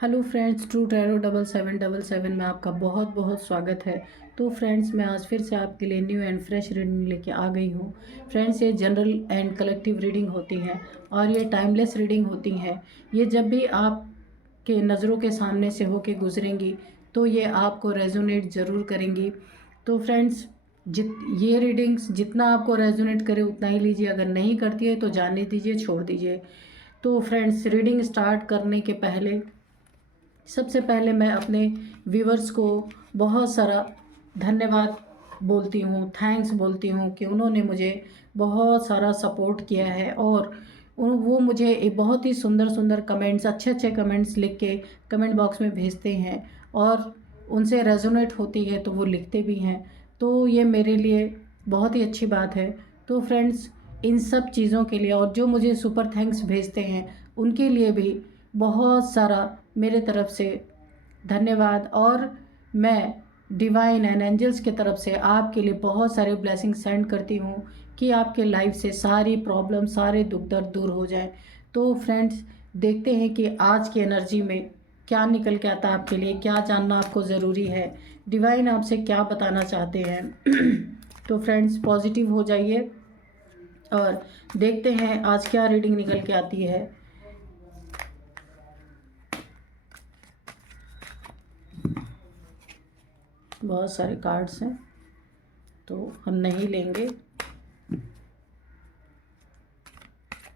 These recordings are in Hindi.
हेलो फ्रेंड्स, ट्रू टैरो 7777 में आपका बहुत बहुत स्वागत है। तो फ्रेंड्स, मैं आज फिर से आपके लिए न्यू एंड फ्रेश रीडिंग लेके आ गई हूँ। फ्रेंड्स, ये जनरल एंड कलेक्टिव रीडिंग होती हैं और ये टाइमलेस रीडिंग होती हैं। ये जब भी आपके नज़रों के सामने से होके गुजरेंगी तो ये आपको रेजोनेट ज़रूर करेंगी। तो फ्रेंड्स, ये रीडिंग्स जितना आपको रेजोनेट करे उतना ही लीजिए, अगर नहीं करती है तो जाने दीजिए, छोड़ दीजिए। तो फ्रेंड्स, रीडिंग स्टार्ट करने के पहले सबसे पहले मैं अपने व्यूवर्स को बहुत सारा धन्यवाद बोलती हूँ, थैंक्स बोलती हूँ कि उन्होंने मुझे बहुत सारा सपोर्ट किया है और वो मुझे एक बहुत ही सुंदर सुंदर कमेंट्स, अच्छे अच्छे कमेंट्स लिख के कमेंट बॉक्स में भेजते हैं और उनसे रेजोनेट होती है तो वो लिखते भी हैं। तो ये मेरे लिए बहुत ही अच्छी बात है। तो फ्रेंड्स, इन सब चीज़ों के लिए और जो मुझे सुपर थैंक्स भेजते हैं उनके लिए भी बहुत सारा मेरे तरफ से धन्यवाद। और मैं डिवाइन एंड एंजल्स की तरफ से आपके लिए बहुत सारे ब्लेसिंग सेंड करती हूँ कि आपके लाइफ से सारी प्रॉब्लम, सारे दुख दर्द दूर हो जाए। तो फ्रेंड्स, देखते हैं कि आज की एनर्जी में क्या निकल के आता है आपके लिए, क्या जानना आपको ज़रूरी है, डिवाइन आपसे क्या बताना चाहते हैं। तो फ्रेंड्स, पॉजिटिव हो जाइए और देखते हैं आज क्या रीडिंग निकल के आती है। बहुत सारे कार्ड्स हैं तो हम नहीं लेंगे।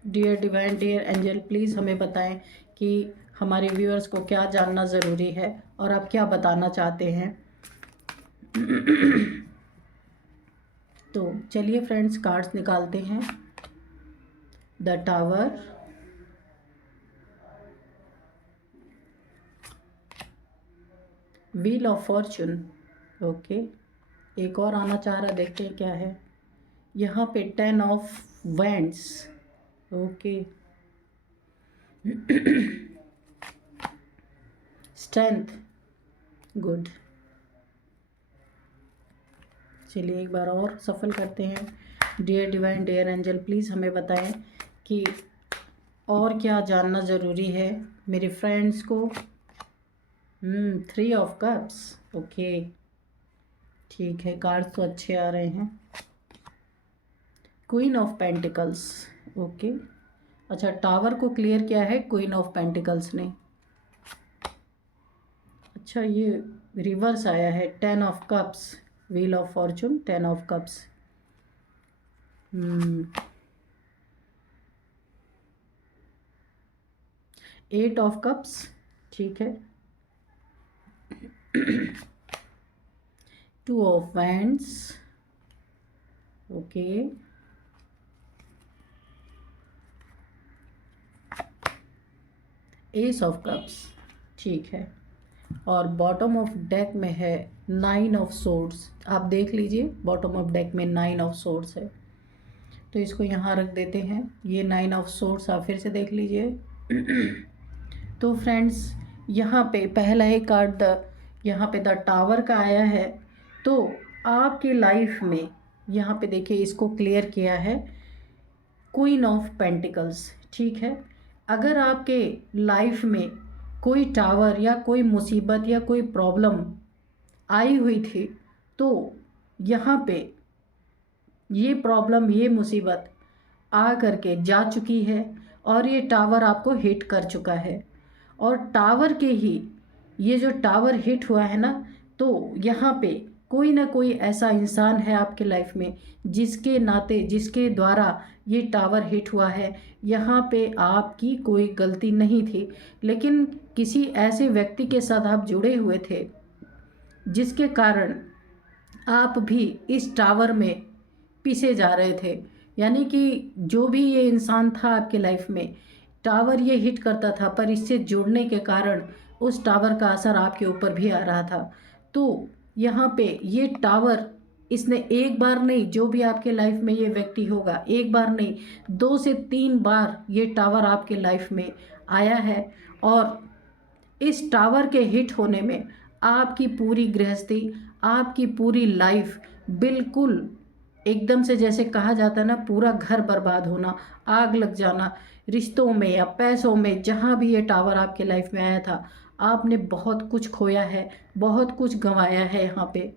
Dear divine, dear angel, please हमें बताएं कि हमारे व्यूअर्स को क्या जानना ज़रूरी है और आप क्या बताना चाहते हैं। तो चलिए फ्रेंड्स, कार्ड्स निकालते हैं। The tower, wheel of Fortune, okay, एक और आना चाह रहा, देखते हैं क्या है। यहाँ पे 10 of wands, okay. Strength, good. चलिए एक बार और सफल करते हैं। Dear divine, dear angel, please हमें बताएं कि और क्या जानना ज़रूरी है मेरे फ्रेंड्स को। 3 ऑफ कप्स, ओके, ठीक है, कार्ड्स तो अच्छे आ रहे हैं। क्वीन ऑफ पेंटिकल्स, ओके, अच्छा, टावर को क्लियर किया है क्वीन ऑफ पेंटिकल्स ने। अच्छा, ये रिवर्स आया है, 10 of cups, wheel of Fortune, 10 of cups. 8 of cups, ठीक है। 2 of wands, okay. S of cups, ठीक है। और बॉटम ऑफ डेक में है 9 ऑफ सोर्ड्स। आप देख लीजिए, बॉटम ऑफ डेक में 9 ऑफ सोर्ड्स है, तो इसको यहाँ रख देते हैं। ये 9 ऑफ सोर्ड्स आप फिर से देख लीजिए। तो फ्रेंड्स, यहाँ पे पहला ही कार्ड यहाँ पे द टावर का आया है। तो आपकी लाइफ में यहाँ पे देखिए, इसको क्लियर किया है क्वीन ऑफ पेंटिकल्स, ठीक है। अगर आपके लाइफ में कोई टावर या कोई मुसीबत या कोई प्रॉब्लम आई हुई थी तो यहाँ पे ये प्रॉब्लम, ये मुसीबत आ करके जा चुकी है और ये टावर आपको हिट कर चुका है। और टावर के ही, ये जो टावर हिट हुआ है ना, तो यहाँ पे कोई ना कोई ऐसा इंसान है आपके लाइफ में जिसके नाते, जिसके द्वारा ये टावर हिट हुआ है। यहाँ पे आपकी कोई गलती नहीं थी, लेकिन किसी ऐसे व्यक्ति के साथ आप जुड़े हुए थे जिसके कारण आप भी इस टावर में पीछे जा रहे थे। यानी कि जो भी ये इंसान था आपके लाइफ में, टावर ये हिट करता था, पर इससे जुड़ने के कारण उस टावर का असर आपके ऊपर भी आ रहा था। तो यहाँ पे ये टावर, इसने एक बार नहीं, जो भी आपके लाइफ में ये व्यक्ति होगा, एक बार नहीं, 2 से 3 बार ये टावर आपके लाइफ में आया है। और इस टावर के हिट होने में आपकी पूरी गृहस्थी, आपकी पूरी लाइफ बिल्कुल एकदम से, जैसे कहा जाता है ना, पूरा घर बर्बाद होना, आग लग जाना, रिश्तों में या पैसों में, जहाँ भी ये टावर आपके लाइफ में आया था, आपने बहुत कुछ खोया है, बहुत कुछ गंवाया है यहाँ पे।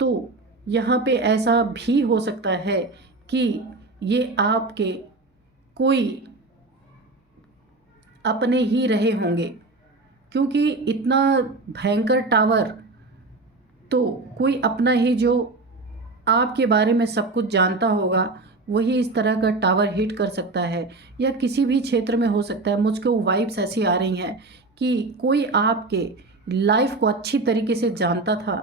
तो यहाँ पे ऐसा भी हो सकता है कि ये आपके कोई अपने ही रहे होंगे, क्योंकि इतना भयंकर टावर तो कोई अपना ही जो आपके बारे में सब कुछ जानता होगा वही इस तरह का टावर हिट कर सकता है, या किसी भी क्षेत्र में हो सकता है। मुझको वाइब्स ऐसी आ रही हैं कि कोई आपके लाइफ को अच्छी तरीके से जानता था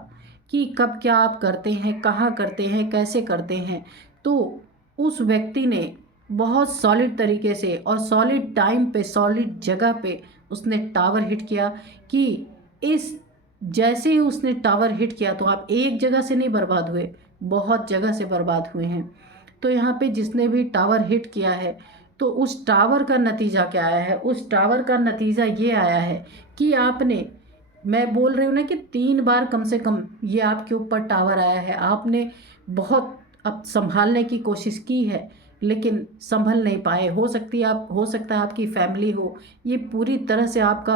कि कब क्या आप करते हैं, कहाँ करते हैं, कैसे करते हैं। तो उस व्यक्ति ने बहुत सॉलिड तरीके से और सॉलिड टाइम पे, सॉलिड जगह पे उसने टावर हिट किया कि इस जैसे ही उसने टावर हिट किया तो आप एक जगह से नहीं बर्बाद हुए, बहुत जगह से बर्बाद हुए हैं। तो यहाँ पे जिसने भी टावर हिट किया है तो उस टावर का नतीजा क्या आया है? उस टावर का नतीजा ये आया है कि आपने, मैं बोल रही हूँ ना कि 3 बार कम से कम ये आपके ऊपर टावर आया है। आपने बहुत अब संभालने की कोशिश की है लेकिन संभल नहीं पाए। हो सकता है आपकी फैमिली हो, ये पूरी तरह से आपका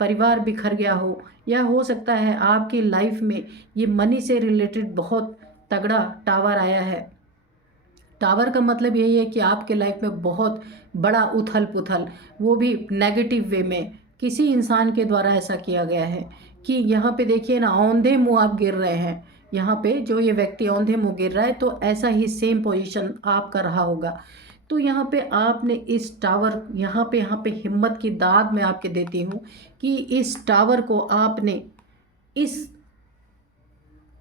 परिवार बिखर गया हो, या हो सकता है आपकी लाइफ में ये मनी से रिलेटेड बहुत तगड़ा टावर आया है। टावर का मतलब यही है कि आपके लाइफ में बहुत बड़ा उथल पुथल, वो भी नेगेटिव वे में किसी इंसान के द्वारा ऐसा किया गया है कि यहाँ पे देखिए ना, औंधे मुँह आप गिर रहे हैं। यहाँ पे जो ये व्यक्ति औंधे मुँह गिर रहा है तो ऐसा ही सेम पोजीशन आपका रहा होगा। तो यहाँ पे आपने इस टावर, यहाँ पे हिम्मत की दाद मैं आपके देती हूँ कि इस टावर को आपने इस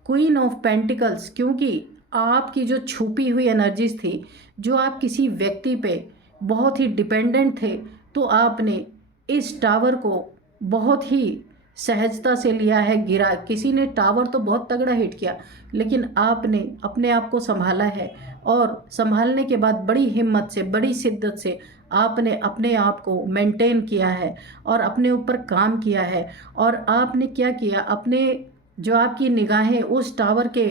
क्वीन ऑफ पेंटिकल्स, क्योंकि आपकी जो छुपी हुई एनर्जीज थी, जो आप किसी व्यक्ति पे बहुत ही डिपेंडेंट थे, तो आपने इस टावर को बहुत ही सहजता से लिया है, गिरा। किसी ने टावर तो बहुत तगड़ा हिट किया लेकिन आपने अपने आप को संभाला है, और संभालने के बाद बड़ी हिम्मत से, बड़ी शिद्दत से आपने अपने आप को मेंटेन किया है और अपने ऊपर काम किया है। और आपने क्या किया, अपने जो आपकी निगाहें उस टावर के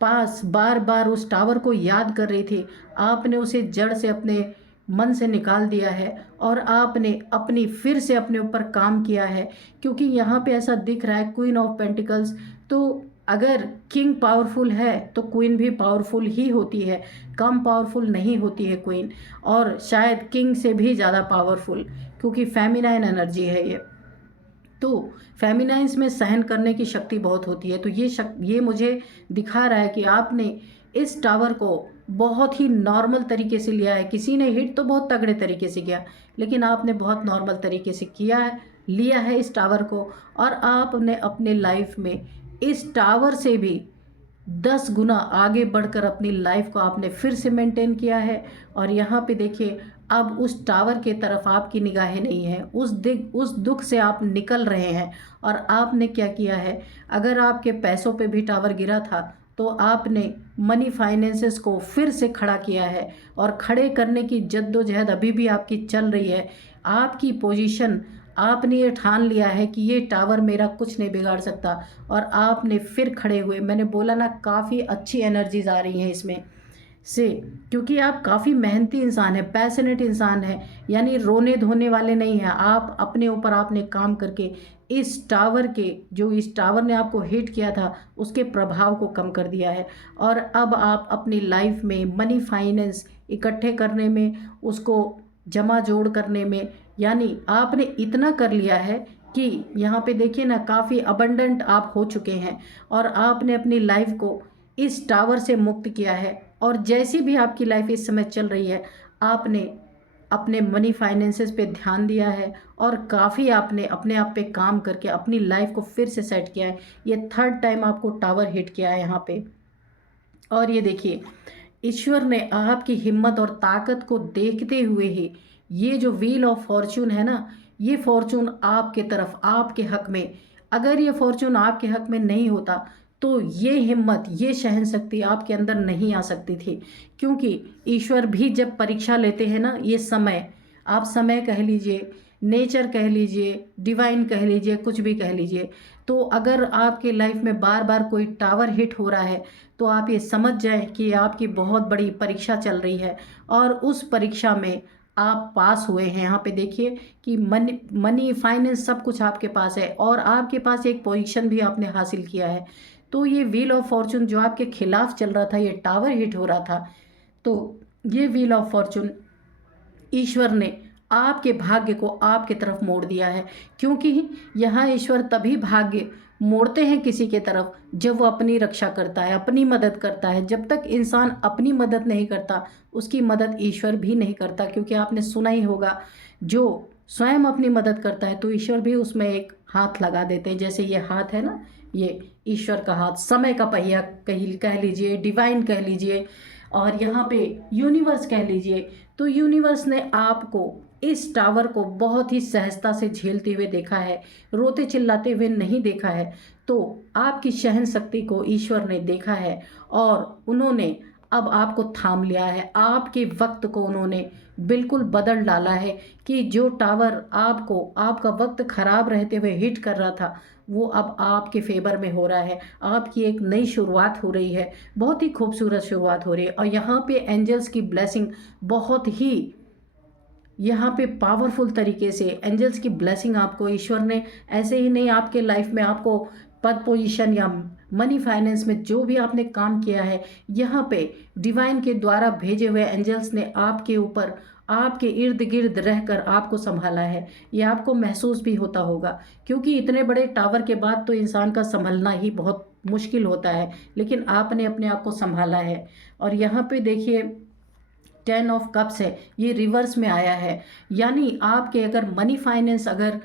पास बार बार उस टावर को याद कर रही थी, आपने उसे जड़ से अपने मन से निकाल दिया है और आपने अपनी फिर से अपने ऊपर काम किया है। क्योंकि यहाँ पे ऐसा दिख रहा है क्वीन ऑफ पेंटिकल्स, तो अगर किंग पावरफुल है तो क्वीन भी पावरफुल ही होती है, कम पावरफुल नहीं होती है क्वीन, और शायद किंग से भी ज़्यादा पावरफुल, क्योंकि फेमिनाइन एनर्जी है ये। तो फेमिनाइन्स में सहन करने की शक्ति बहुत होती है। तो ये मुझे दिखा रहा है कि आपने इस टावर को बहुत ही नॉर्मल तरीके से लिया है। किसी ने हिट तो बहुत तगड़े तरीके से किया लेकिन आपने बहुत नॉर्मल तरीके से लिया है इस टावर को, और आपने अपने लाइफ में इस टावर से भी 10 गुना आगे बढ़कर अपनी लाइफ को आपने फिर से मेंटेन किया है। और यहाँ पे देखिए, अब उस टावर के तरफ आपकी निगाहें नहीं हैं, उस दुख से आप निकल रहे हैं। और आपने क्या किया है, अगर आपके पैसों पे भी टावर गिरा था तो आपने मनी फाइनेंसेस को फिर से खड़ा किया है, और खड़े करने की जद्दोजहद अभी भी आपकी चल रही है। आपकी पोजीशन, आपने ये ठान लिया है कि ये टावर मेरा कुछ नहीं बिगाड़ सकता, और आपने फिर खड़े हुए। मैंने बोला ना, काफ़ी अच्छी एनर्जीज आ रही हैं इसमें से, क्योंकि आप काफ़ी मेहनती इंसान हैं, पैशनेट इंसान हैं, यानी रोने धोने वाले नहीं हैं आप। अपने ऊपर आपने काम करके इस टावर ने आपको हिट किया था उसके प्रभाव को कम कर दिया है। और अब आप अपनी लाइफ में मनी फाइनेंस इकट्ठे करने में, उसको जमा जोड़ करने में, यानी आपने इतना कर लिया है कि यहाँ पे देखिए ना, काफ़ी अबंडेंट आप हो चुके हैं, और आपने अपनी लाइफ को इस टावर से मुक्त किया है। और जैसी भी आपकी लाइफ इस समय चल रही है, आपने अपने मनी फाइनेंसेस पे ध्यान दिया है, और काफ़ी आपने अपने आप पे काम करके अपनी लाइफ को फिर से सेट किया है। ये 3rd टाइम आपको टावर हिट किया है यहाँ पे। और ये देखिए, ईश्वर ने आपकी हिम्मत और ताकत को देखते हुए ही ये जो व्हील ऑफ फॉर्च्यून है ना, ये फॉर्च्यून आपके तरफ, आपके हक में, अगर ये फॉर्च्यून आपके हक में नहीं होता तो ये हिम्मत, ये सहन शक्ति आपके अंदर नहीं आ सकती थी। क्योंकि ईश्वर भी जब परीक्षा लेते हैं ना, ये समय, आप समय कह लीजिए, नेचर कह लीजिए, डिवाइन कह लीजिए, कुछ भी कह लीजिए, तो अगर आपके लाइफ में बार बार कोई टावर हिट हो रहा है तो आप ये समझ जाएं कि आपकी बहुत बड़ी परीक्षा चल रही है, और उस परीक्षा में आप पास हुए हैं। यहाँ पे देखिए कि मनी फाइनेंस सब कुछ आपके पास है और आपके पास एक पोजीशन भी आपने हासिल किया है। तो ये व्हील ऑफ फॉर्चून जो आपके खिलाफ चल रहा था, ये टावर हिट हो रहा था, तो ये व्हील ऑफ फॉर्चून ईश्वर ने आपके भाग्य को आपके तरफ मोड़ दिया है। क्योंकि यहाँ ईश्वर तभी भाग्य मोड़ते हैं किसी के तरफ जब वो अपनी रक्षा करता है, अपनी मदद करता है। जब तक इंसान अपनी मदद नहीं करता, उसकी मदद ईश्वर भी नहीं करता। क्योंकि आपने सुना ही होगा, जो स्वयं अपनी मदद करता है तो ईश्वर भी उसमें एक हाथ लगा देते हैं। जैसे ये हाथ है ना, ये ईश्वर का हाथ, समय का पहिया कह लीजिए, डिवाइन कह लीजिए, और यहाँ पे यूनिवर्स कह लीजिए। तो यूनिवर्स ने आपको, इस टावर को बहुत ही सहजता से झेलते हुए देखा है, रोते चिल्लाते हुए नहीं देखा है। तो आपकी सहन शक्ति को ईश्वर ने देखा है और उन्होंने अब आपको थाम लिया है। आपके वक्त को उन्होंने बिल्कुल बदल डाला है कि जो टावर आपको आपका वक्त खराब रहते हुए हिट कर रहा था, वो अब आपके फेवर में हो रहा है। आपकी एक नई शुरुआत हो रही है, बहुत ही खूबसूरत शुरुआत हो रही है। और यहाँ पे एंजल्स की ब्लेसिंग बहुत ही, यहाँ पे पावरफुल तरीके से एंजल्स की ब्लेसिंग आपको ईश्वर ने ऐसे ही नहीं, आपके लाइफ में आपको पद पोजीशन या मनी फाइनेंस में जो भी आपने काम किया है, यहाँ पे डिवाइन के द्वारा भेजे हुए एंजल्स ने आपके ऊपर, आपके इर्द गिर्द रहकर आपको संभाला है। ये आपको महसूस भी होता होगा, क्योंकि इतने बड़े टावर के बाद तो इंसान का संभलना ही बहुत मुश्किल होता है, लेकिन आपने अपने आप को संभाला है। और यहाँ पे देखिए 10 ऑफ कप्स है, ये रिवर्स में आया है। यानी आपके अगर मनी फाइनेंस अगर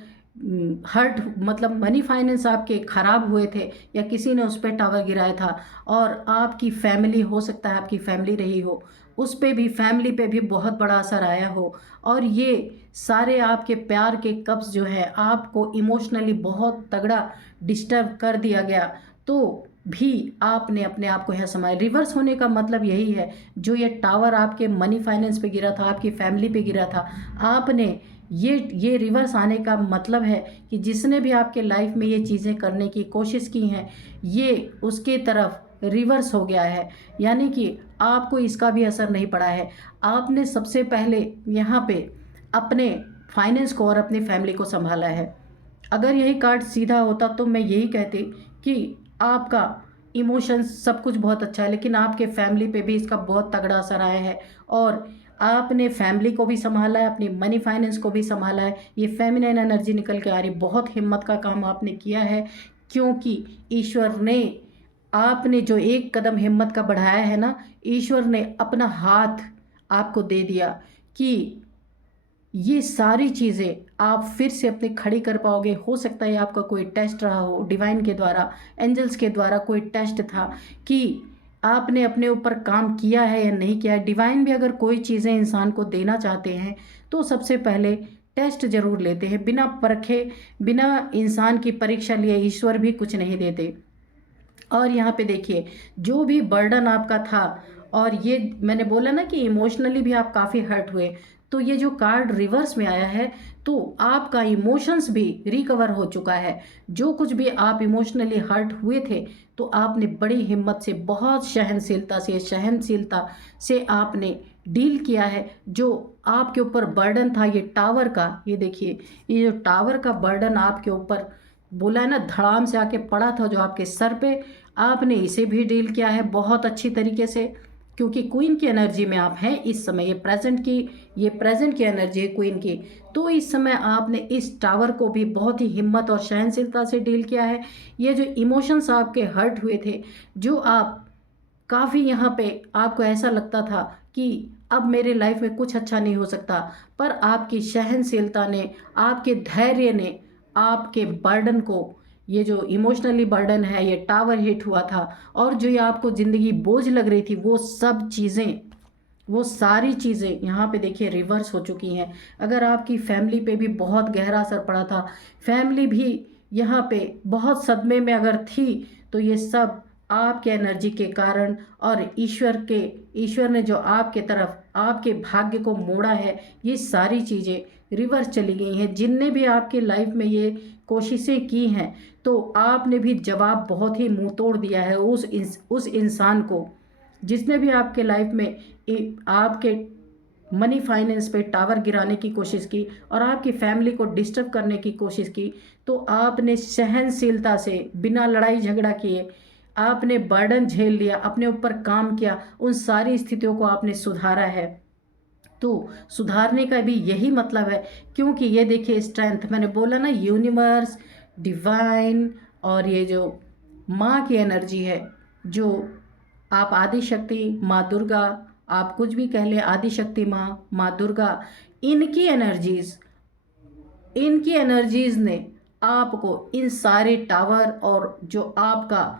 हर्ट, मतलब मनी फाइनेंस आपके ख़राब हुए थे या किसी ने उस पर टावर गिराया था, और आपकी फैमिली, हो सकता है आपकी फैमिली रही हो, उस पे भी, फैमिली पे भी बहुत बड़ा असर आया हो, और ये सारे आपके प्यार के कप्स जो है आपको इमोशनली बहुत तगड़ा डिस्टर्ब कर दिया गया, तो भी आपने अपने आप को यहाँ संभाला। रिवर्स होने का मतलब यही है, जो ये टावर आपके मनी फाइनेंस पे गिरा था, आपकी फैमिली पे गिरा था, आपने ये रिवर्स आने का मतलब है कि जिसने भी आपके लाइफ में ये चीज़ें करने की कोशिश की हैं, ये उसके तरफ रिवर्स हो गया है। यानी कि आपको इसका भी असर नहीं पड़ा है। आपने सबसे पहले यहाँ पे अपने फाइनेंस को और अपनी फैमिली को संभाला है। अगर यही कार्ड सीधा होता तो मैं यही कहती कि आपका इमोशंस सब कुछ बहुत अच्छा है, लेकिन आपके फैमिली पे भी इसका बहुत तगड़ा असर आया है, और आपने फैमिली को भी संभाला है, अपनी मनी फाइनेंस को भी संभाला है। ये फेमिनिन एनर्जी निकल के आ रही, बहुत हिम्मत का काम आपने किया है, क्योंकि ईश्वर ने, आपने जो एक कदम हिम्मत का बढ़ाया है ना, ईश्वर ने अपना हाथ आपको दे दिया कि ये सारी चीज़ें आप फिर से अपने खड़ी कर पाओगे। हो सकता है आपका कोई टेस्ट रहा हो, डिवाइन के द्वारा, एंजल्स के द्वारा कोई टेस्ट था कि आपने अपने ऊपर काम किया है या नहीं किया है। डिवाइन भी अगर कोई चीज़ें इंसान को देना चाहते हैं तो सबसे पहले टेस्ट ज़रूर लेते हैं। बिना परखे, बिना इंसान की परीक्षा लिए ईश्वर भी कुछ नहीं देते। और यहाँ पे देखिए, जो भी बर्डन आपका था, और ये मैंने बोला ना कि इमोशनली भी आप काफ़ी हर्ट हुए, तो ये जो कार्ड रिवर्स में आया है, तो आपका इमोशंस भी रिकवर हो चुका है। जो कुछ भी आप इमोशनली हर्ट हुए थे, तो आपने बड़ी हिम्मत से, बहुत सहनशीलता से आपने डील किया है। जो आपके ऊपर बर्डन था ये टावर का, ये देखिए, ये जो टावर का बर्डन आपके ऊपर, बोला है ना, धड़ाम से आके पड़ा था जो आपके सर पे, आपने इसे भी डील किया है बहुत अच्छी तरीके से, क्योंकि क्वीन की एनर्जी में आप हैं इस समय। ये प्रेजेंट की एनर्जी है क्वीन की। तो इस समय आपने इस टावर को भी बहुत ही हिम्मत और सहनशीलता से डील किया है। ये जो इमोशंस आपके हर्ट हुए थे, जो आप काफ़ी यहाँ पे आपको ऐसा लगता था कि अब मेरे लाइफ में कुछ अच्छा नहीं हो सकता, पर आपकी सहनशीलता ने, आपके धैर्य ने आपके बर्डन को, ये जो इमोशनली बर्डन है, ये टावर हिट हुआ था, और जो ये आपको ज़िंदगी बोझ लग रही थी, वो सब चीज़ें, वो सारी चीज़ें यहाँ पे देखिए रिवर्स हो चुकी हैं। अगर आपकी फैमिली पे भी बहुत गहरा असर पड़ा था, फैमिली भी यहाँ पे बहुत सदमे में अगर थी, तो ये सब आपके एनर्जी के कारण, और ईश्वर ने जो आपके तरफ आपके भाग्य को मोड़ा है, ये सारी चीज़ें रिवर्स चली गई हैं। जिनने भी आपके लाइफ में ये कोशिशें की हैं, तो आपने भी जवाब बहुत ही मुंह तोड़ दिया है उस इंसान को, जिसने भी आपके लाइफ में आपके मनी फाइनेंस पे टावर गिराने की कोशिश की और आपकी फैमिली को डिस्टर्ब करने की कोशिश की, तो आपने सहनशीलता से बिना लड़ाई झगड़ा किए आपने बर्डन झेल लिया, अपने ऊपर काम किया, उन सारी स्थितियों को आपने सुधारा है। तो सुधारने का भी यही मतलब है, क्योंकि ये देखिए स्ट्रेंथ, मैंने बोला ना यूनिवर्स, डिवाइन और ये जो माँ की एनर्जी है, जो आप आदि शक्ति माँ दुर्गा, आप कुछ भी कह लें, आदि शक्ति माँ, माँ दुर्गा, इनकी एनर्जीज ने आपको इन सारे टावर और जो आपका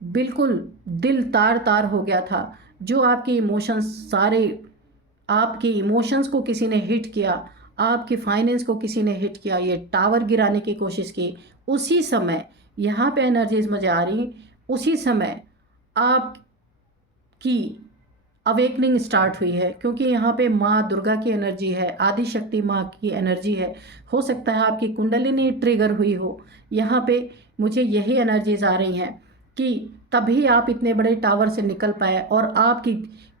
बिल्कुल दिल तार तार हो गया था, जो आपके इमोशंस सारे, आपके इमोशंस को किसी ने हिट किया, आपके फाइनेंस को किसी ने हिट किया, ये टावर गिराने की कोशिश की, उसी समय यहाँ पे एनर्जीज मुझे आ रही, उसी समय आपकी अवेकनिंग स्टार्ट हुई है, क्योंकि यहाँ पे माँ दुर्गा की एनर्जी है, आदि शक्ति माँ की एनर्जी है। हो सकता है आपकी कुंडलिनी ट्रिगर हुई हो, यहाँ पे मुझे यही एनर्जीज आ रही हैं कि तभी आप इतने बड़े टावर से निकल पाए। और आपकी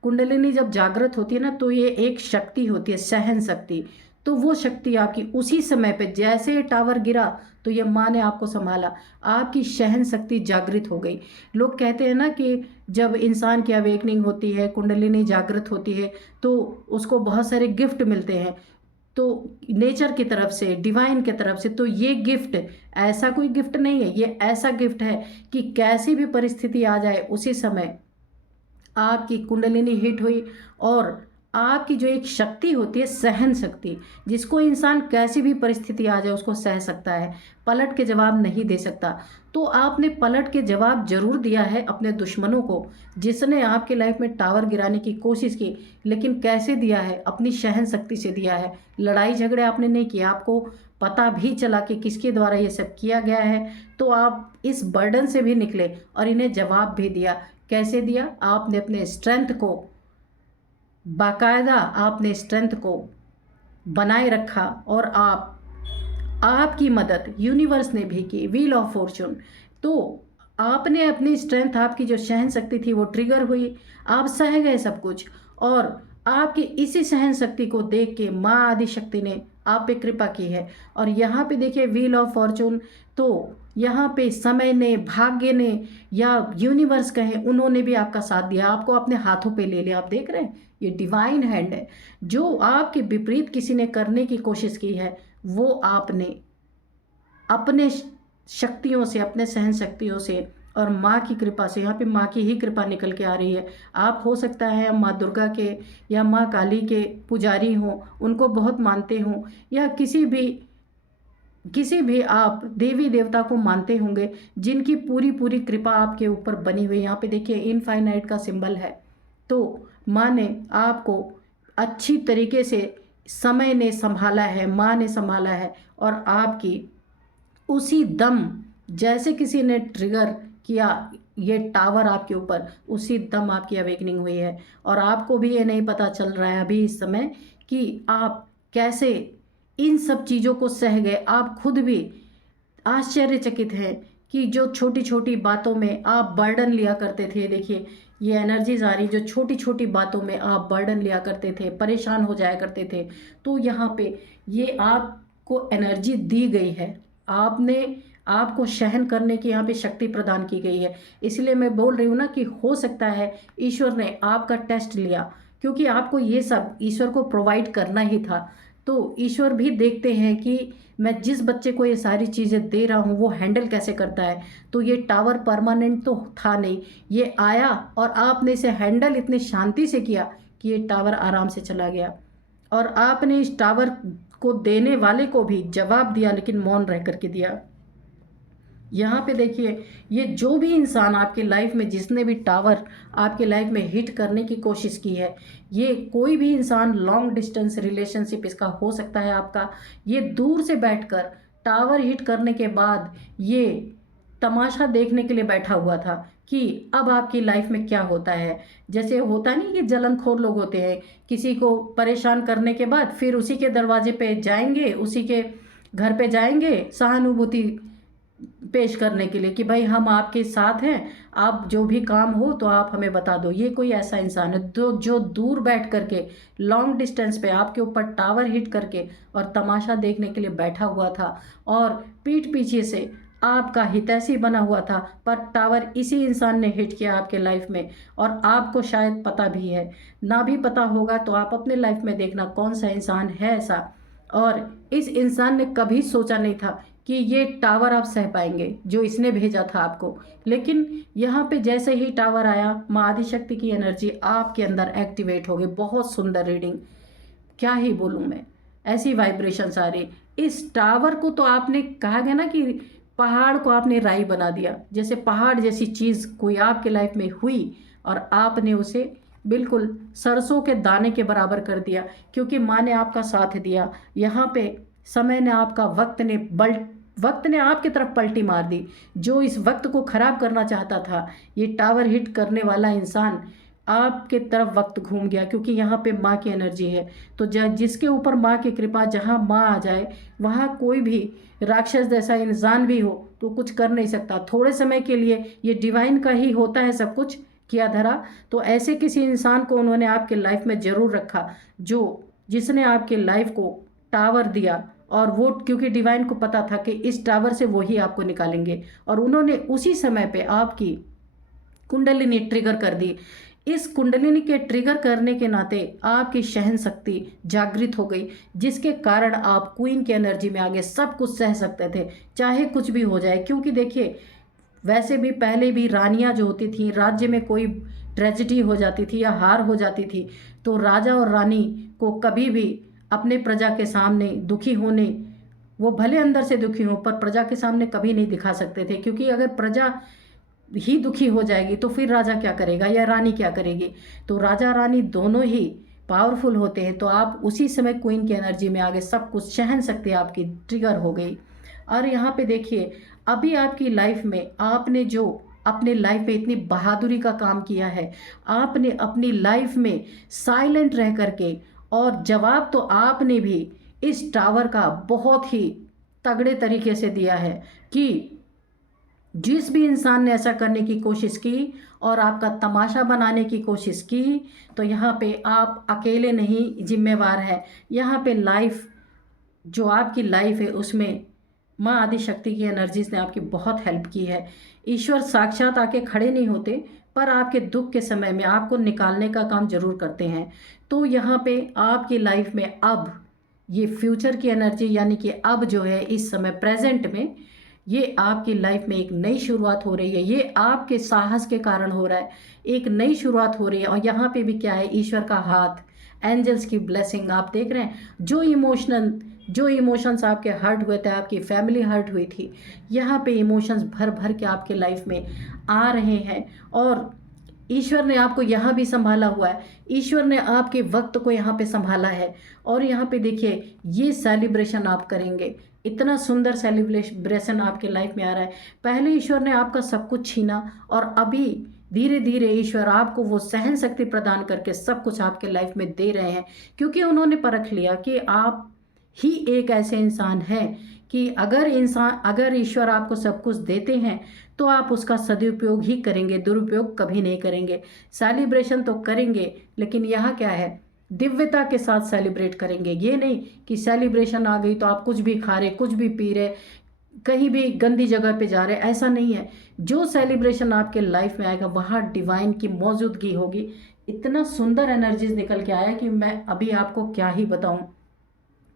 कुंडलिनी जब जागृत होती है ना, तो ये एक शक्ति होती है, सहन शक्ति, तो वो शक्ति आपकी उसी समय पे, जैसे टावर गिरा तो ये माँ ने आपको संभाला, आपकी सहन शक्ति जागृत हो गई। लोग कहते हैं ना कि जब इंसान की अवेकनिंग होती है, कुंडलिनी जागृत होती है, तो उसको बहुत सारे गिफ्ट मिलते हैं, तो नेचर की तरफ से, डिवाइन की तरफ से। तो ये गिफ्ट ऐसा कोई गिफ्ट नहीं है, ये ऐसा गिफ्ट है कि कैसी भी परिस्थिति आ जाए उसी समय आपकी कुंडलिनी हिट हुई, और आपकी जो एक शक्ति होती है, सहन शक्ति, जिसको इंसान कैसी भी परिस्थिति आ जाए उसको सह सकता है, पलट के जवाब नहीं दे सकता। तो आपने पलट के जवाब जरूर दिया है अपने दुश्मनों को, जिसने आपके लाइफ में टावर गिराने की कोशिश की, लेकिन कैसे दिया है? अपनी सहन शक्ति से दिया है। लड़ाई झगड़े आपने नहीं किया, आपको पता भी चला कि किसके द्वारा ये सब किया गया है, तो आप इस बर्डन से भी निकले और इन्हें जवाब भी दिया। कैसे दिया? आपने अपने स्ट्रेंथ को, बाकायदा आपने स्ट्रेंथ को बनाए रखा, और आपकी मदद यूनिवर्स ने भी की, व्हील ऑफ फॉर्चून। तो आपने अपनी स्ट्रेंथ, आपकी जो सहन शक्ति थी वो ट्रिगर हुई, आप सह गए सब कुछ, और आपकी इसी सहन शक्ति को देख के माँ आदि शक्ति ने आप पे कृपा की है। और यहाँ पे देखिए व्हील ऑफ फॉर्चून, तो यहाँ पे समय ने, भाग्य ने, या यूनिवर्स कहें, उन्होंने भी आपका साथ दिया, आपको अपने हाथों पे ले लिया। आप देख रहे हैं, ये डिवाइन हैंड है। जो आपके विपरीत किसी ने करने की कोशिश की है, वो आपने अपने शक्तियों से, अपने सहन शक्तियों से और माँ की कृपा से, यहाँ पे माँ की ही कृपा निकल के आ रही है। आप हो सकता है माँ दुर्गा के या माँ काली के पुजारी हों, उनको बहुत मानते हों, या किसी भी आप देवी देवता को मानते होंगे, जिनकी पूरी पूरी कृपा आपके ऊपर बनी हुई। यहाँ पे देखिए इनफाइनाइट का सिंबल है, तो माँ ने आपको अच्छी तरीके से, समय ने संभाला है, माँ ने संभाला है, और आपकी उसी दम, जैसे किसी ने ट्रिगर किया ये टावर आपके ऊपर, उसी दम आपकी अवेकनिंग हुई है। और आपको भी ये नहीं पता चल रहा है अभी इस समय कि आप कैसे इन सब चीज़ों को सह गए। आप खुद भी आश्चर्यचकित हैं कि जो छोटी छोटी बातों में आप बर्डन लिया करते थे, देखिए ये एनर्जीज आ रही, जो छोटी छोटी बातों में आप बर्डन लिया करते थे, परेशान हो जाया करते थे, तो यहाँ पे ये आपको एनर्जी दी गई है, आपको सहन करने की यहाँ पे शक्ति प्रदान की गई है। इसलिए मैं बोल रही हूँ ना कि हो सकता है ईश्वर ने आपका टेस्ट लिया, क्योंकि आपको ये सब ईश्वर को प्रोवाइड करना ही था। तो ईश्वर भी देखते हैं कि मैं जिस बच्चे को ये सारी चीज़ें दे रहा हूँ वो हैंडल कैसे करता है। तो ये टावर परमानेंट तो था नहीं, ये आया और आपने इसे हैंडल इतनी शांति से किया कि ये टावर आराम से चला गया, और आपने इस टावर को देने वाले को भी जवाब दिया, लेकिन मौन रह करके दिया। यहाँ पे देखिए, ये जो भी इंसान आपके लाइफ में, जिसने भी टावर आपके लाइफ में हिट करने की कोशिश की है, ये कोई भी इंसान, लॉन्ग डिस्टेंस रिलेशनशिप इसका हो सकता है आपका, ये दूर से बैठकर टावर हिट करने के बाद ये तमाशा देखने के लिए बैठा हुआ था कि अब आपकी लाइफ में क्या होता है। जैसे होता नहीं कि जलनखोर लोग होते हैं, किसी को परेशान करने के बाद फिर उसी के दरवाजे पे जाएंगे, उसी के घर पे जाएंगे, सहानुभूति पेश करने के लिए कि भाई हम आपके साथ हैं, आप जो भी काम हो तो आप हमें बता दो। ये कोई ऐसा इंसान है जो दूर बैठ करके लॉन्ग डिस्टेंस पे आपके ऊपर टावर हिट करके और तमाशा देखने के लिए बैठा हुआ था, और पीठ पीछे से आपका हितैषी बना हुआ था, पर टावर इसी इंसान ने हिट किया आपके लाइफ में। और आपको शायद पता भी है, ना भी पता होगा तो आप अपने लाइफ में देखना कौन सा इंसान है ऐसा। और इस इंसान ने कभी सोचा नहीं था कि ये टावर आप सह पाएंगे जो इसने भेजा था आपको, लेकिन यहाँ पे जैसे ही टावर आया, माँ आदिशक्ति की एनर्जी आपके अंदर एक्टिवेट हो गई। बहुत सुंदर रीडिंग, क्या ही बोलूँ मैं, ऐसी वाइब्रेशंस आ रही। इस टावर को तो आपने कहा गया ना कि पहाड़ को आपने राई बना दिया, जैसे पहाड़ जैसी चीज़ कोई आपके लाइफ में हुई और आपने उसे बिल्कुल सरसों के दाने के बराबर कर दिया, क्योंकि माँ ने आपका साथ दिया। यहाँ पे समय ने आपका, वक्त ने आपकी तरफ पलटी मार दी। जो इस वक्त को खराब करना चाहता था, ये टावर हिट करने वाला इंसान, आपके तरफ वक्त घूम गया, क्योंकि यहाँ पे माँ की एनर्जी है। तो जिसके ऊपर माँ की कृपा, जहाँ माँ आ जाए वहाँ कोई भी राक्षस जैसा इंसान भी हो तो कुछ कर नहीं सकता। थोड़े समय के लिए ये डिवाइन का ही होता है सब कुछ किया धरा। तो ऐसे किसी इंसान को उन्होंने आपके लाइफ में ज़रूर रखा, जिसने आपके लाइफ को टावर दिया। और वो, क्योंकि डिवाइन को पता था कि इस टावर से वो ही आपको निकालेंगे, और उन्होंने उसी समय पे आपकी कुंडलिनी ट्रिगर कर दी। इस कुंडलिनी के ट्रिगर करने के नाते आपकी सहन शक्ति जागृत हो गई, जिसके कारण आप क्वीन की एनर्जी में आगे सब कुछ सह सकते थे, चाहे कुछ भी हो जाए। क्योंकि देखिए, वैसे भी पहले भी रानियां जो होती थी, राज्य में कोई ट्रेजिडी हो जाती थी या हार हो जाती थी, तो राजा और रानी को कभी भी अपने प्रजा के सामने दुखी होने, वो भले अंदर से दुखी हो पर प्रजा के सामने कभी नहीं दिखा सकते थे, क्योंकि अगर प्रजा ही दुखी हो जाएगी तो फिर राजा क्या करेगा या रानी क्या करेगी। तो राजा रानी दोनों ही पावरफुल होते हैं। तो आप उसी समय क्वीन की एनर्जी में आगे सब कुछ, सहन शक्ति आपकी ट्रिगर हो गई। और यहाँ पे देखिए, अभी आपकी लाइफ में आपने जो अपने लाइफ में इतनी बहादुरी का काम किया है, आपने अपनी लाइफ में साइलेंट रह करके, और जवाब तो आपने भी इस टावर का बहुत ही तगड़े तरीके से दिया है कि जिस भी इंसान ने ऐसा करने की कोशिश की और आपका तमाशा बनाने की कोशिश की, तो यहाँ पे आप अकेले नहीं जिम्मेवार है। यहाँ पे लाइफ, जो आपकी लाइफ है उसमें माँ आदिशक्ति की एनर्जीज ने आपकी बहुत हेल्प की है। ईश्वर साक्षात आके खड़े नहीं होते, पर आपके दुख के समय में आपको निकालने का काम जरूर करते हैं। तो यहाँ पे आपकी लाइफ में अब ये फ्यूचर की एनर्जी, यानी कि अब जो है इस समय प्रेजेंट में, ये आपकी लाइफ में एक नई शुरुआत हो रही है। ये आपके साहस के कारण हो रहा है, एक नई शुरुआत हो रही है। और यहाँ पे भी क्या है, ईश्वर का हाथ, एंजल्स की ब्लेसिंग आप देख रहे हैं। जो इमोशंस आपके हर्ट हुए थे, आपकी फैमिली हर्ट हुई थी, यहाँ पे इमोशंस भर भर के आपके लाइफ में आ रहे हैं। और ईश्वर ने आपको यहाँ भी संभाला हुआ है, ईश्वर ने आपके वक्त को यहाँ पे संभाला है। और यहाँ पे देखिए, ये सेलिब्रेशन आप करेंगे, इतना सुंदर सेलिब्रेशन आपके लाइफ में आ रहा है। पहले ईश्वर ने आपका सब कुछ छीना, और अभी धीरे धीरे ईश्वर आपको वो सहन शक्ति प्रदान करके सब कुछ आपके लाइफ में दे रहे हैं, क्योंकि उन्होंने परख लिया कि आप ही एक ऐसे इंसान हैं कि अगर ईश्वर आपको सब कुछ देते हैं तो आप उसका सदुपयोग ही करेंगे, दुरुपयोग कभी नहीं करेंगे। सेलिब्रेशन तो करेंगे, लेकिन यहाँ क्या है, दिव्यता के साथ सेलिब्रेट करेंगे। ये नहीं कि सेलिब्रेशन आ गई तो आप कुछ भी खा रहे, कुछ भी पी रहे, कहीं भी गंदी जगह पे जा रहे, ऐसा नहीं है। जो सेलिब्रेशन आपके लाइफ में आएगा वहाँ डिवाइन की मौजूदगी होगी। इतना सुंदर एनर्जीज निकल के आया कि मैं अभी आपको क्या ही बताऊं।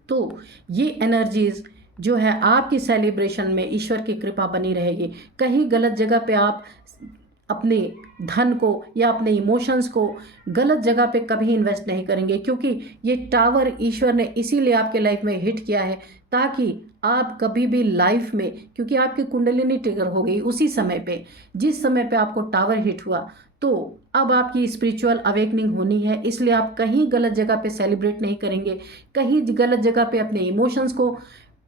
तो ये एनर्जीज जो है आपकी सेलिब्रेशन में ईश्वर की कृपा बनी रहेगी। कहीं गलत जगह पे आप अपने धन को या अपने इमोशंस को गलत जगह पे कभी इन्वेस्ट नहीं करेंगे, क्योंकि ये टावर ईश्वर ने इसीलिए आपके लाइफ में हिट किया है, ताकि आप कभी भी लाइफ में, क्योंकि आपकी कुंडलिनी ट्रिगर हो गई उसी समय पे, जिस समय पे आपको टावर हिट हुआ, तो अब आपकी स्पिरिचुअल अवेकनिंग होनी है। इसलिए आप कहीं गलत जगह पे सेलिब्रेट नहीं करेंगे, कहीं गलत जगह पे अपने इमोशंस को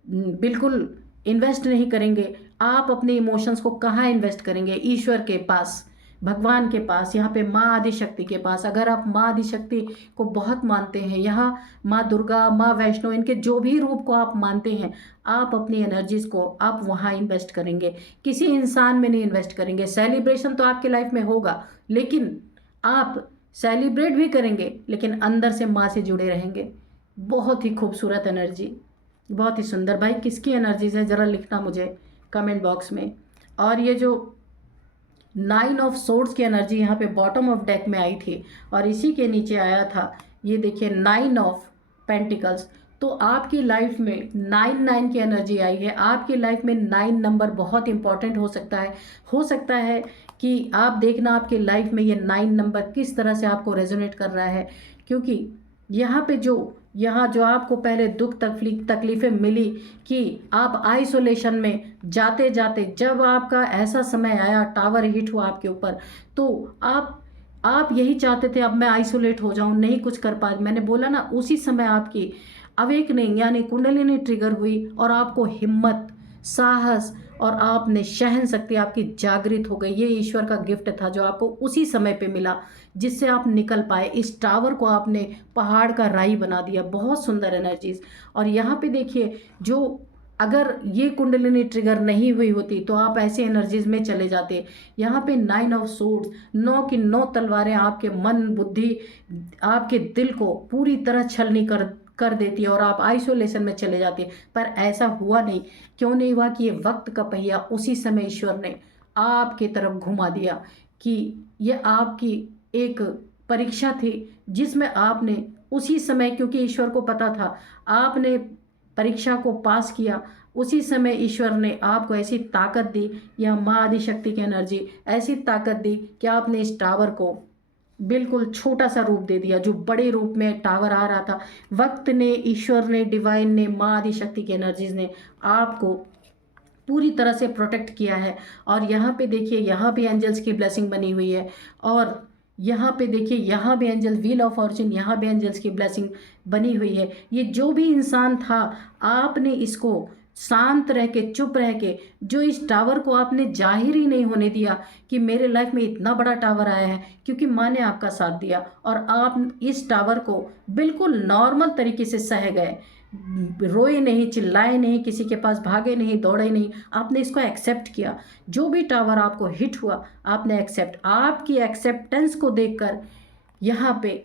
बिल्कुल इन्वेस्ट नहीं करेंगे। आप अपने इमोशंस को कहाँ इन्वेस्ट करेंगे? ईश्वर के पास, भगवान के पास, यहाँ पे माँ आदिशक्ति के पास, अगर आप माँ आदिशक्ति को बहुत मानते हैं, यहाँ माँ दुर्गा, माँ वैष्णो, इनके जो भी रूप को आप मानते हैं, आप अपनी एनर्जीज को आप वहाँ इन्वेस्ट करेंगे, किसी इंसान में नहीं इन्वेस्ट करेंगे। सेलिब्रेशन तो आपके लाइफ में होगा, लेकिन आप सेलिब्रेट भी करेंगे लेकिन अंदर से माँ से जुड़े रहेंगे। बहुत ही खूबसूरत एनर्जी, बहुत ही सुंदर। भाई किसकी एनर्जीज है ज़रा लिखना मुझे कमेंट बॉक्स में। और ये जो 9 ऑफ सोर्ड्स की एनर्जी यहाँ पे बॉटम ऑफ डेक में आई थी और इसी के नीचे आया था, ये देखिए 9 ऑफ पेंटिकल्स। तो आपकी लाइफ में 9 की एनर्जी आई है। आपकी लाइफ में 9 नंबर बहुत इंपॉर्टेंट हो सकता है कि आप देखना आपके लाइफ में ये 9 नंबर किस तरह से आपको रेजोनेट कर रहा है, क्योंकि यहाँ जो आपको पहले दुख तकलीफ़ें मिली कि आप आइसोलेशन में जाते जाते जब आपका ऐसा समय आया, टावर हिट हुआ आपके ऊपर, तो आप यही चाहते थे अब मैं आइसोलेट हो जाऊं, नहीं कुछ कर पा। मैंने बोला ना, उसी समय आपकी अवेकनिंग यानी कुंडलिनी ट्रिगर हुई और आपको हिम्मत, साहस और आपने सहन शक्ति आपकी जागृत हो गई। ये ईश्वर का गिफ्ट था जो आपको उसी समय पे मिला, जिससे आप निकल पाए। इस टावर को आपने पहाड़ का राई बना दिया। बहुत सुंदर एनर्जीज। और यहाँ पे देखिए, जो अगर ये कुंडलिनी ट्रिगर नहीं हुई होती तो आप ऐसे एनर्जीज में चले जाते। यहाँ पे 9 ऑफ सोर्ड्स, 9 की 9 तलवारें आपके मन, बुद्धि, आपके दिल को पूरी तरह छलनी कर देती है और आप आइसोलेशन में चले जाते हैं। पर ऐसा हुआ नहीं। क्यों नहीं हुआ? कि ये वक्त का पहिया उसी समय ईश्वर ने आपके तरफ घुमा दिया कि ये आपकी एक परीक्षा थी, जिसमें आपने उसी समय, क्योंकि ईश्वर को पता था आपने परीक्षा को पास किया, उसी समय ईश्वर ने आपको ऐसी ताकत दी, या माँ आदिशक्ति की एनर्जी ऐसी ताकत दी कि आपने इस टावर को बिल्कुल छोटा सा रूप दे दिया। जो बड़े रूप में टावर आ रहा था, वक्त ने, ईश्वर ने, डिवाइन ने, माँ आदिशक्ति की एनर्जीज ने आपको पूरी तरह से प्रोटेक्ट किया है। और यहाँ पे देखिए, यहाँ भी एंजल्स की ब्लेसिंग बनी हुई है। और यहाँ पे देखिए, यहाँ भी एंजल, व्हील ऑफ फॉर्चून, यहाँ भी एंजल्स की ब्लेसिंग बनी हुई है। ये जो भी इंसान था, आपने इसको शांत रह के, चुप रह के, जो इस टावर को आपने जाहिर ही नहीं होने दिया कि मेरे लाइफ में इतना बड़ा टावर आया है, क्योंकि माँ ने आपका साथ दिया और आप इस टावर को बिल्कुल नॉर्मल तरीके से सह गए। रोए नहीं, चिल्लाए नहीं, किसी के पास भागे नहीं, दौड़े नहीं, आपने इसको एक्सेप्ट किया। जो भी टावर आपको हिट हुआ, आपने एक्सेप्ट, आपकी एक्सेप्टेंस को देखकर यहाँ पे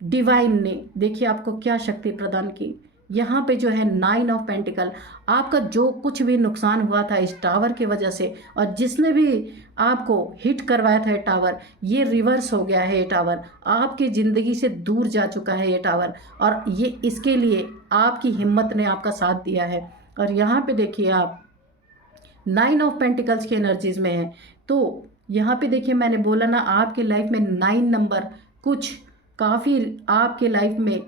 डिवाइन ने देखिए आपको क्या शक्ति प्रदान की। यहाँ पे जो है 9 ऑफ पेंटिकल, आपका जो कुछ भी नुकसान हुआ था इस टावर की वजह से, और जिसने भी आपको हिट करवाया था ये टावर, ये रिवर्स हो गया है। ये टावर आपकी ज़िंदगी से दूर जा चुका है ये टावर, और ये इसके लिए आपकी हिम्मत ने आपका साथ दिया है। और यहाँ पे देखिए, आप 9 ऑफ पेंटिकल्स की एनर्जीज में है। तो यहाँ पे देखिए, मैंने बोला ना, आपके लाइफ में 9 नंबर कुछ काफ़ी आपके लाइफ में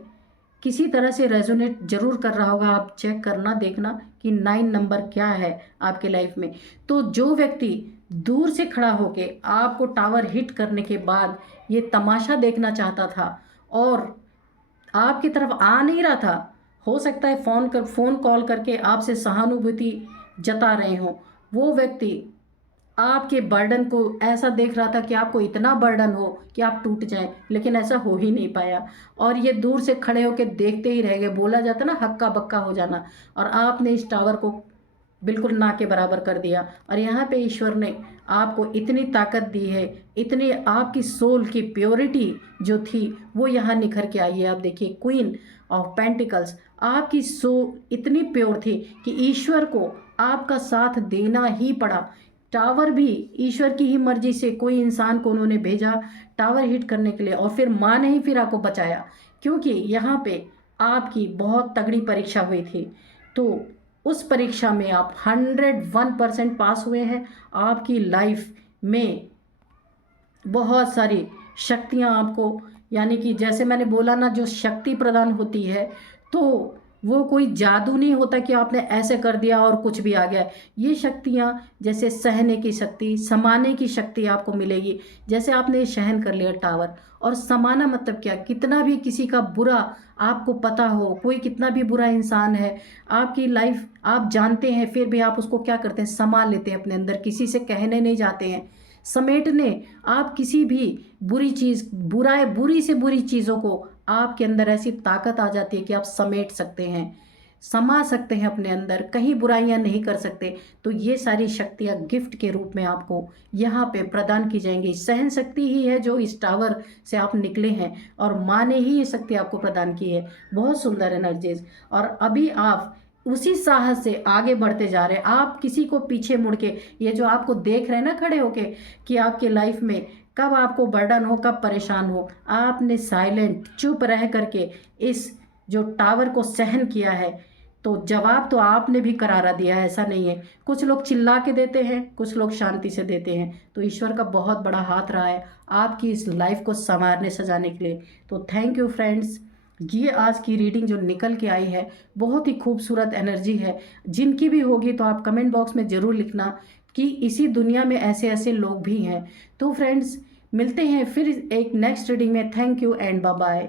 किसी तरह से रेजोनेट जरूर कर रहा होगा। आप चेक करना, देखना कि 9 नंबर क्या है आपके लाइफ में। तो जो व्यक्ति दूर से खड़ा होके आपको टावर हिट करने के बाद ये तमाशा देखना चाहता था और आपकी तरफ आ नहीं रहा था, हो सकता है फ़ोन कॉल करके आपसे सहानुभूति जता रहे हों, वो व्यक्ति आपके बर्डन को ऐसा देख रहा था कि आपको इतना बर्डन हो कि आप टूट जाएं, लेकिन ऐसा हो ही नहीं पाया। और ये दूर से खड़े होकर देखते ही रह गए। बोला जाता ना, हक्का बक्का हो जाना। और आपने इस टावर को बिल्कुल ना के बराबर कर दिया। और यहाँ पे ईश्वर ने आपको इतनी ताकत दी है, इतनी आपकी सोल की प्योरिटी जो थी वो यहाँ निखर के आई है। आप देखिए, क्वीन ऑफ पेंटिकल्स, आपकी सोल इतनी प्योर थी कि ईश्वर को आपका साथ देना ही पड़ा। टावर भी ईश्वर की ही मर्जी से कोई इंसान को उन्होंने भेजा टावर हिट करने के लिए, और फिर माँ ने ही फिर आपको बचाया, क्योंकि यहाँ पे आपकी बहुत तगड़ी परीक्षा हुई थी। तो उस परीक्षा में आप 101% पास हुए हैं। आपकी लाइफ में बहुत सारी शक्तियाँ आपको, यानी कि जैसे मैंने बोला ना, जो शक्ति प्रदान होती है, तो वो कोई जादू नहीं होता कि आपने ऐसे कर दिया और कुछ भी आ गया। ये शक्तियाँ जैसे सहने की शक्ति, समाने की शक्ति आपको मिलेगी। जैसे आपने सहन कर लिया टावर, और समाना मतलब क्या? कितना भी किसी का बुरा आपको पता हो, कोई कितना भी बुरा इंसान है आपकी लाइफ आप जानते हैं, फिर भी आप उसको क्या करते हैं? समा लेते हैं अपने अंदर, किसी से कहने नहीं जाते हैं, समेटने, आप किसी भी बुरी चीज़, बुरी से बुरी चीज़ों को आपके अंदर ऐसी ताकत आ जाती है कि आप समेट सकते हैं, समा सकते हैं अपने अंदर, कहीं बुराइयां नहीं कर सकते। तो ये सारी शक्तियाँ गिफ्ट के रूप में आपको यहाँ पे प्रदान की जाएंगी। सहन शक्ति ही है जो इस टावर से आप निकले हैं, और माँ ने ही ये शक्ति आपको प्रदान की है। बहुत सुंदर एनर्जीज। और अभी आप उसी साहस से आगे बढ़ते जा रहे हैं। आप किसी को पीछे मुड़ के, ये जो आपको देख रहे हैं ना खड़े होके, कि आपके लाइफ में कब आपको बर्डन हो, कब परेशान हो, आपने साइलेंट चुप रह करके इस जो टावर को सहन किया है, तो जवाब तो आपने भी करारा दिया है, ऐसा नहीं है। कुछ लोग चिल्ला के देते हैं, कुछ लोग शांति से देते हैं। तो ईश्वर का बहुत बड़ा हाथ रहा है आपकी इस लाइफ को संवारने सजाने के लिए। तो थैंक यू फ्रेंड्स। ये आज की रीडिंग जो निकल के आई है बहुत ही खूबसूरत एनर्जी है। जिनकी भी होगी तो आप कमेंट बॉक्स में ज़रूर लिखना कि इसी दुनिया में ऐसे ऐसे लोग भी हैं। तो फ्रेंड्स, मिलते हैं फिर एक नेक्स्ट रीडिंग में। Thank you and bye bye.